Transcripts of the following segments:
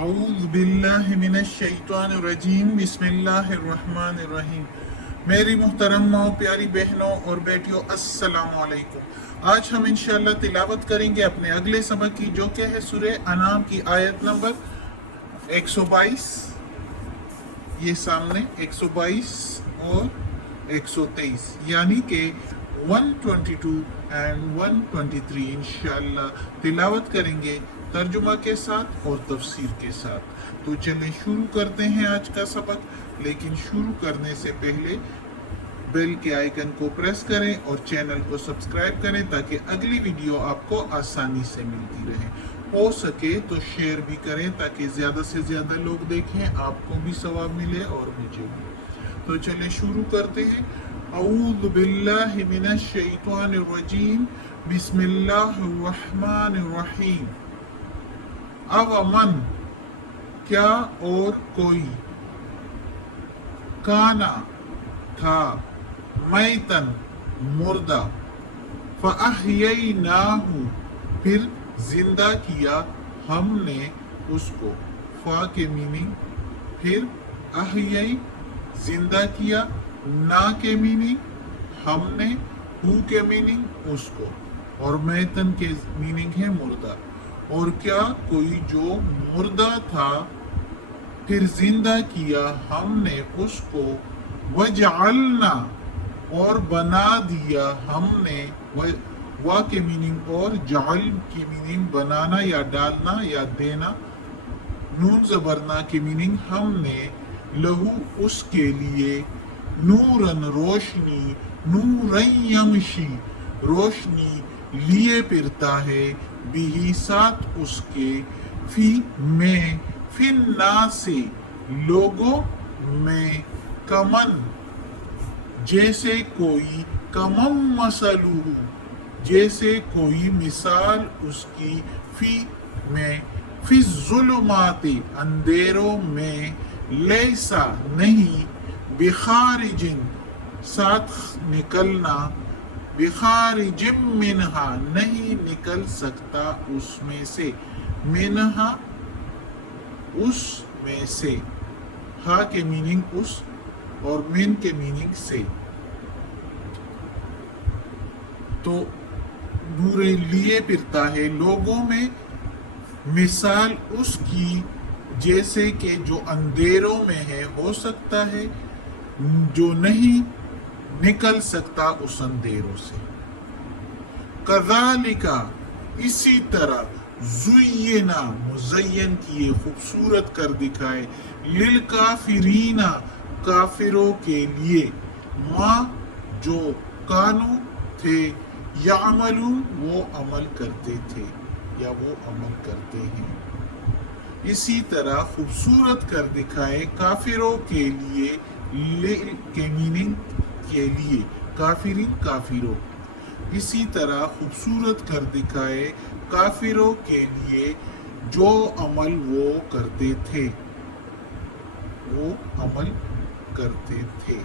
اعوذ باللہ من الشیطان الرجیم بسم اللہ الرحمن الرحیم۔ میری محترم ماں، پیاری بہنوں اور بیٹیوں، السلام علیکم۔ آج ہم انشاءاللہ تلاوت کریں گے اپنے اگلے سبق کی، جو کہ ہے سورہ انعام کی آیت نمبر 122۔ یہ سامنے 122 اور 123، یعنی کہ 122 اینڈ 123 انشاءاللہ تلاوت کریں گے ترجمہ کے ساتھ اور تفسیر کے ساتھ۔ تو چلیں شروع کرتے ہیں آج کا سبق، لیکن شروع کرنے سے پہلے بیل کے آئیکن کو پریس کریں اور چینل کو سبسکرائب کریں تاکہ اگلی ویڈیو آپ کو آسانی سے ملتی رہے۔ ہو سکے تو شیئر بھی کریں تاکہ زیادہ سے زیادہ لوگ دیکھیں، آپ کو بھی ثواب ملے اور مجھے بھی۔ تو چلیں شروع کرتے ہیں۔ اعوذ باللہ من الشیطان الرجیم بسم اللہ الرحمن الرحیم۔ اومن کیا اور کوئی، کانا تھا، میتن مردہ، فَأَحْيَيْنَاهُ پھر زندہ کیا ہم نے اس کو، فا کے میننگ پھر، احیئی زندہ کیا، نا کے میننگ ہم نے، ہو کے میننگ اس کو، اور میتن کے میننگ ہے مردہ۔ اور کیا کوئی جو مردہ تھا پھر زندہ کیا ہم نے اس کو، وجعلنا اور بنا دیا ہم نے، وا کے میننگ اور جعل کی میننگ بنانا یا ڈالنا یا دینا، نون زبرنا کی میننگ ہم نے، لہو اس کے لیے، نورن روشنی، نورن یمشی روشنی لیے پھرتا ہے، بھی ساتھ اس کے، فی میں، فی الناس لوگوں میں، کمن جیسے کوئی، کمم مثلہ جیسے کوئی مثال اس کی، فی میں، فی الظلمات اندھیروں میں، لیسا نہیں، بخارج ساتھ نکلنا، بخارج منہا نہیں نکل سکتا اس میں سے، منہا اس میں سے، ہا کے میننگ اس اور من کے میننگ سے۔ تو نور لیے پھرتا ہے لوگوں میں، مثال اس کی جیسے کہ جو اندھیروں میں ہے، ہو سکتا ہے جو نہیں نکل سکتا اس اندھیروں سے۔ کذالک اسی طرح، زینا مزین کیے، خوبصورت کر دکھائے، للکافرین کافروں کے لیے، ما جو کانو تھے، یعملون وہ عمل کرتے تھے یا وہ عمل کرتے ہیں۔ اسی طرح خوبصورت کر دکھائے کافروں کے لیے، کے میننگ کے لیے، کافرین کافروں، اسی طرح خوبصورت کر دکھائے کافروں کے لیے جو عمل وہ کرتے تھے، وہ عمل کرتے تھے۔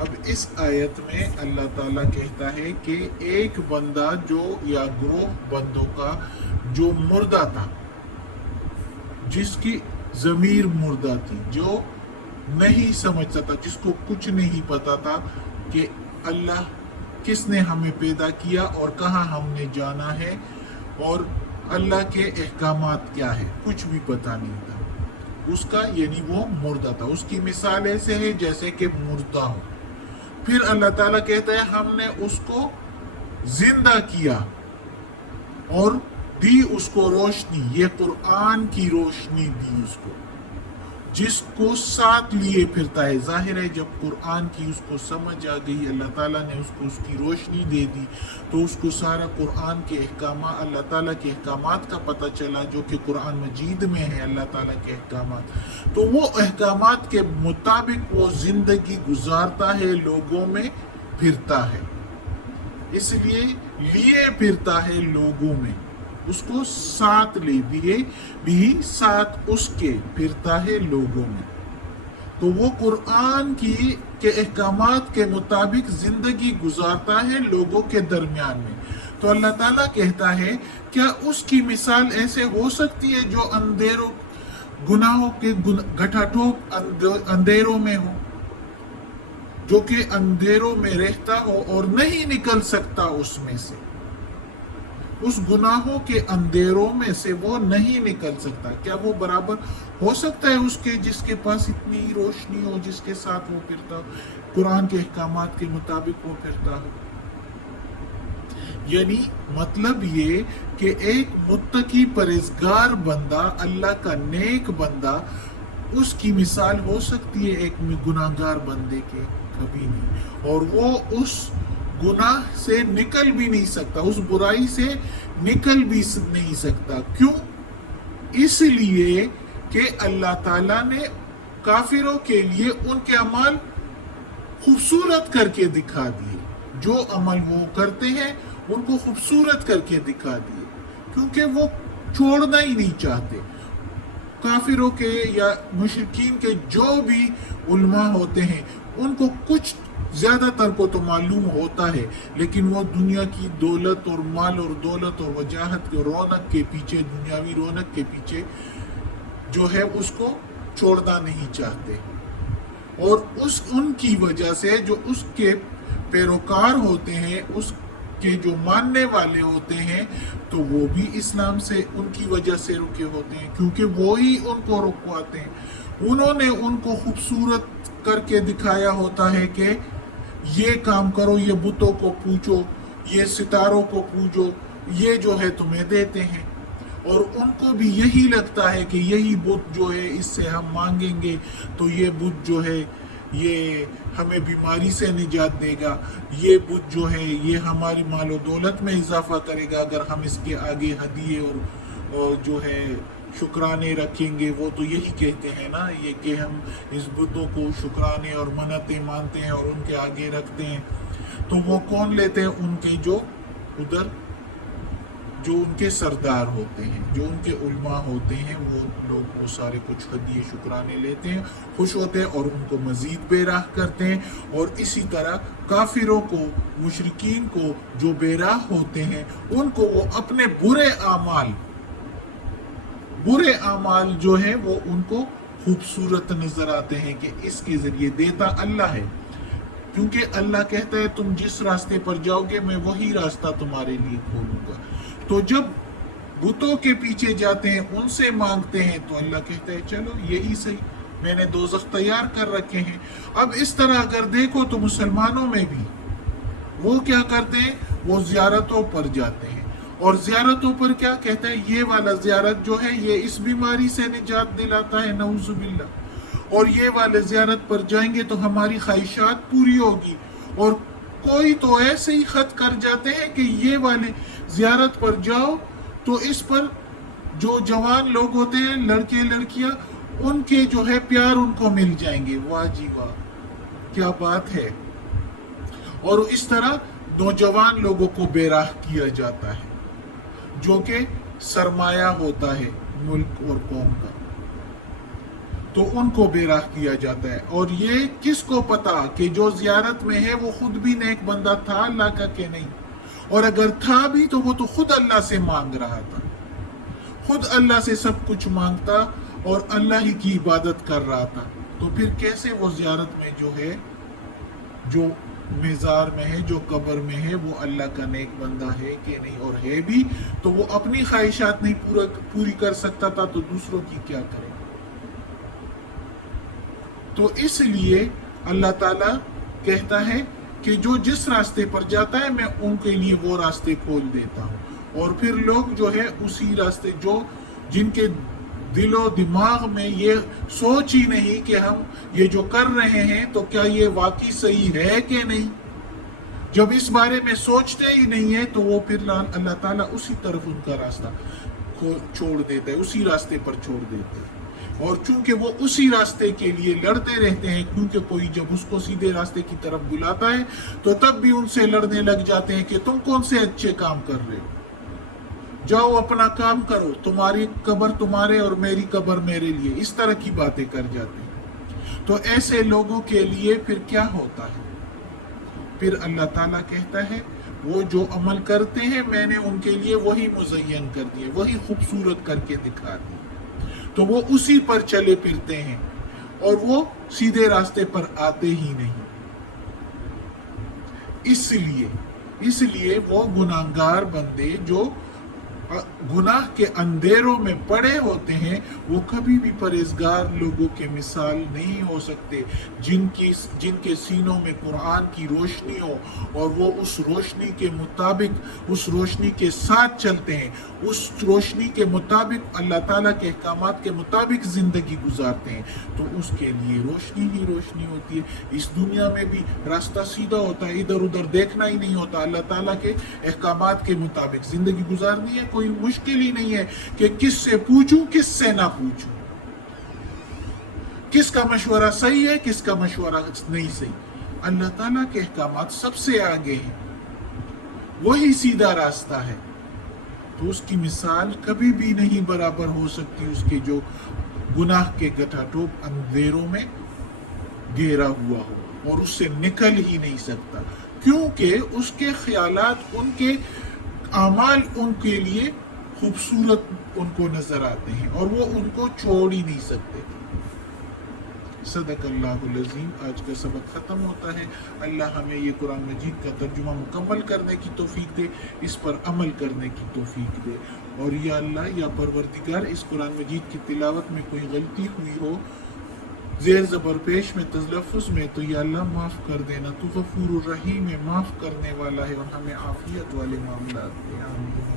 اب اس آیت میں اللہ تعالیٰ کہتا ہے کہ ایک بندہ جو یا گروہ بندوں کا جو مردہ تھا، جس کی ضمیر مردہ تھی، جو نہیں سمجھتا تھا، جس کو کچھ نہیں پتا تھا کہ اللہ کس نے ہمیں پیدا کیا اور کہاں ہم نے جانا ہے اور اللہ کے احکامات کیا ہے، کچھ بھی پتا نہیں تھا اس کا، یعنی وہ مردہ تھا۔ اس کی مثال ایسے ہے جیسے کہ مردہ ہو۔ پھر اللہ تعالیٰ کہتا ہے ہم نے اس کو زندہ کیا اور دی اس کو روشنی، یہ قرآن کی روشنی دی اس کو، جس کو ساتھ لیے پھرتا ہے۔ ظاہر ہے جب قرآن کی اس کو سمجھ آ گئی، اللہ تعالیٰ نے اس کو اس کی روشنی دے دی، تو اس کو سارا قرآن کے احکامات، اللہ تعالیٰ کے احکامات کا پتہ چلا، جو کہ قرآن مجید میں ہے اللہ تعالیٰ کے احکامات۔ تو وہ احکامات کے مطابق وہ زندگی گزارتا ہے، لوگوں میں پھرتا ہے، اس لیے پھرتا ہے لوگوں میں، اس کو ساتھ لے دیے، بھی ساتھ اس کے پھرتا ہے لوگوں میں۔ تو وہ قرآن کے احکامات کے مطابق زندگی گزارتا ہے لوگوں کے درمیان میں۔ تو اللہ تعالیٰ کہتا ہے کیا اس کی مثال ایسے ہو سکتی ہے جو گناہوں کے گٹھاٹھوک اندھیروں میں ہو، جو کہ اندھیروں میں رہتا ہو اور نہیں نکل سکتا اس میں سے، اس گناہوں کے اندھیروں میں سے وہ نہیں نکل سکتا؟ کیا وہ برابر ہو سکتا ہے اس کے جس کے پاس اتنی روشنی ہو، جس کے ساتھ وہ پھرتا ہو، قرآن کے احکامات کے مطابق وہ پھرتا ہو؟ یعنی مطلب یہ کہ ایک متقی پرہیزگار بندہ، اللہ کا نیک بندہ، اس کی مثال ہو سکتی ہے ایک گناہگار بندے کے؟ کبھی نہیں۔ اور وہ اس گناہ سے نکل بھی نہیں سکتا، اس برائی سے نکل بھی نہیں سکتا۔ کیوں؟ اس لیے کہ اللہ تعالیٰ نے کافروں کے لیے ان کے عمل خوبصورت کر کے دکھا دیے، جو عمل وہ کرتے ہیں ان کو خوبصورت کر کے دکھا دیے، کیونکہ وہ چھوڑنا ہی نہیں چاہتے۔ کافروں کے یا مشرکین کے جو بھی علماء ہوتے ہیں ان کو کچھ زیادہ تر کو تو معلوم ہوتا ہے، لیکن وہ دنیا کی دولت اور مال اور دولت اور وجاہت کے رونق کے پیچھے، دنیاوی رونق کے پیچھے جو ہے اس کو چھوڑنا نہیں چاہتے، اور ان کی وجہ سے جو اس کے پیروکار ہوتے ہیں، اس کے جو ماننے والے ہوتے ہیں، تو وہ بھی اسلام سے ان کی وجہ سے رکے ہوتے ہیں، کیونکہ وہی ان کو رکواتے ہیں۔ انہوں نے ان کو خوبصورت کر کے دکھایا ہوتا ہے کہ یہ کام کرو، یہ بتوں کو پوجو، یہ ستاروں کو پوجو، یہ جو ہے تمہیں دیتے ہیں، اور ان کو بھی یہی لگتا ہے کہ یہی بت جو ہے اس سے ہم مانگیں گے تو یہ بت جو ہے یہ ہمیں بیماری سے نجات دے گا، یہ بت جو ہے یہ ہماری مال و دولت میں اضافہ کرے گا اگر ہم اس کے آگے ہدیے اور جو ہے شکرانے رکھیں گے۔ وہ تو یہی کہتے ہیں نا یہ کہ ہم اس بتوں کو شکرانے اور منتیں مانتے ہیں اور ان کے آگے رکھتے ہیں۔ تو وہ کون لیتے ہیں؟ ان کے جو ادھر جو ان کے سردار ہوتے ہیں، جو ان کے علماء ہوتے ہیں، وہ لوگ وہ سارے کچھ ہدیے شکرانے لیتے ہیں، خوش ہوتے ہیں اور ان کو مزید بے راہ کرتے ہیں۔ اور اسی طرح کافروں کو، مشرکین کو جو بے راہ ہوتے ہیں ان کو وہ اپنے برے اعمال جو ہیں وہ ان کو خوبصورت نظر آتے ہیں کہ اس کے ذریعے دیتا اللہ ہے، کیونکہ اللہ کہتا ہے تم جس راستے پر جاؤ گے میں وہی راستہ تمہارے لیے کھولوں گا۔ تو جب بتوں کے پیچھے جاتے ہیں، ان سے مانگتے ہیں، تو اللہ کہتا ہے چلو یہی صحیح، میں نے دوزخ تیار کر رکھے ہیں۔ اب اس طرح اگر دیکھو تو مسلمانوں میں بھی وہ کیا کرتے ہیں؟ وہ زیارتوں پر جاتے ہیں، اور زیارتوں پر کیا کہتا ہے؟ یہ والا زیارت جو ہے یہ اس بیماری سے نجات دلاتا ہے، نعوذ باللہ، اور یہ والے زیارت پر جائیں گے تو ہماری خواہشات پوری ہوگی۔ اور کوئی تو ایسے ہی خط کر جاتے ہیں کہ یہ والے زیارت پر جاؤ تو اس پر جو جوان لوگ ہوتے ہیں، لڑکے لڑکیاں، ان کے جو ہے پیار ان کو مل جائیں گے۔ واہ جی واہ، کیا بات ہے۔ اور اس طرح نوجوان لوگوں کو بے راہ کیا جاتا ہے، جو کہ سرمایہ ہوتا ہے ملک اور قوم کا، تو ان کو بے راہ کیا جاتا ہے۔ اور یہ کس کو پتا کہ جو زیارت میں ہے وہ خود بھی نیک بندہ تھا اللہ کا کہ نہیں، اور اگر تھا بھی تو وہ تو خود اللہ سے مانگ رہا تھا، خود اللہ سے سب کچھ مانگتا اور اللہ ہی کی عبادت کر رہا تھا، تو پھر کیسے وہ زیارت میں جو ہے، جو مزار میں ہے، جو قبر میں ہے، وہ اللہ کا نیک بندہ ہے کہ نہیں؟ اور ہے بھی تو وہ اپنی خواہشات نہیں پوری کر سکتا تھا تو دوسروں کی کیا کرے؟ تو اس لیے اللہ تعالیٰ کہتا ہے کہ جو جس راستے پر جاتا ہے میں ان کے لیے وہ راستے کھول دیتا ہوں، اور پھر لوگ جو ہے اسی راستے، جو جن کے دل و دماغ میں یہ سوچ ہی نہیں کہ ہم یہ جو کر رہے ہیں تو کیا یہ واقعی صحیح ہے کہ نہیں، جب اس بارے میں سوچتے ہی نہیں ہے تو وہ پھر اللہ تعالیٰ اسی طرف ان کا راستہ چھوڑ دیتا ہے، اسی راستے پر چھوڑ دیتا ہے۔ اور چونکہ وہ اسی راستے کے لیے لڑتے رہتے ہیں، کیونکہ کوئی جب اس کو سیدھے راستے کی طرف بلاتا ہے تو تب بھی ان سے لڑنے لگ جاتے ہیں کہ تم کون سے اچھے کام کر رہے ہو، جاؤ اپنا کام کرو، تمہاری قبر تمہارے اور میری قبر میرے لیے، اس طرح کی باتیں کر جاتے ہیں۔ تو ایسے لوگوں کے لیے پھر کیا ہوتا ہے؟ پھر اللہ تعالیٰ کہتا ہے وہ جو عمل کرتے ہیں میں نے ان کے لیے وہی مزین کر دیے، وہی خوبصورت کر کے دکھا دی، تو وہ اسی پر چلے پھرتے ہیں اور وہ سیدھے راستے پر آتے ہی نہیں۔ اس لیے وہ گناہگار بندے جو گناہ کے اندھیروں میں پڑے ہوتے ہیں وہ کبھی بھی پرہیزگار لوگوں کے مثال نہیں ہو سکتے، جن کے سینوں میں قرآن کی روشنی ہو اور وہ اس روشنی کے مطابق، اس روشنی کے ساتھ چلتے ہیں، اس روشنی کے مطابق اللہ تعالیٰ کے احکامات کے مطابق زندگی گزارتے ہیں، تو اس کے لیے روشنی ہی روشنی ہوتی ہے۔ اس دنیا میں بھی راستہ سیدھا ہوتا ہے، ادھر ادھر دیکھنا ہی نہیں ہوتا، اللہ تعالیٰ کے احکامات کے مطابق زندگی گزارنی ہے۔ کوئی مشکل ہی نہیں ہے کہ کس سے پوچھوں کس سے نہ پوچھوں، کس کا مشورہ صحیح ہے کس کا مشورہ نہیں صحیح۔ اللہ تعالیٰ کے احکامات سب سے آگے ہیں، وہی سیدھا راستہ ہے، تو اس کی مثال کبھی بھی نہیں برابر ہو سکتی اس کے جو گناہ کے گٹھاٹوپ اندھیروں میں گھیرا ہوا ہو اور اس سے نکل ہی نہیں سکتا، کیونکہ اس کے خیالات، ان کے اعمال ان کے لیے خوبصورت ان کو نظر آتے ہیں اور وہ ان کو چھوڑ ہی نہیں سکتے۔ صدق اللہ العظیم۔ آج کا سبق ختم ہوتا ہے۔ اللہ ہمیں یہ قرآن مجید کا ترجمہ مکمل کرنے کی توفیق دے، اس پر عمل کرنے کی توفیق دے، اور یا اللہ یا پروردگار اس قرآن مجید کی تلاوت میں کوئی غلطی ہوئی ہو، زیر زبر پیش میں، تلفظ میں، تو یا اللہ معاف کر دینا، تو غفور الرحیم ہے، معاف کرنے والا ہے، اور ہمیں عافیت والے معاملات دے۔ آمین۔